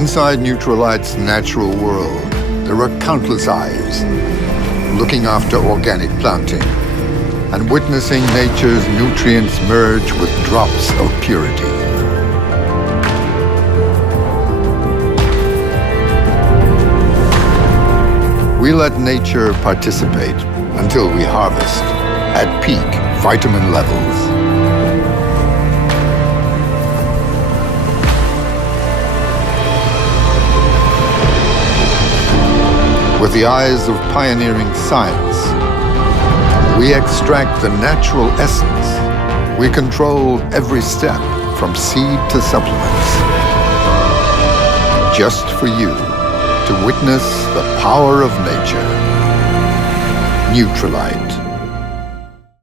Inside Nutrilite's natural world, there are countless eyes looking after organic planting and witnessing nature's nutrients merge with drops of purity. We let nature participate until we harvest at peak vitamin levels. With the eyes of pioneering science, we extract the natural essence. We control every step from seed to supplements. Just for you to witness the power of nature. Nutrilite.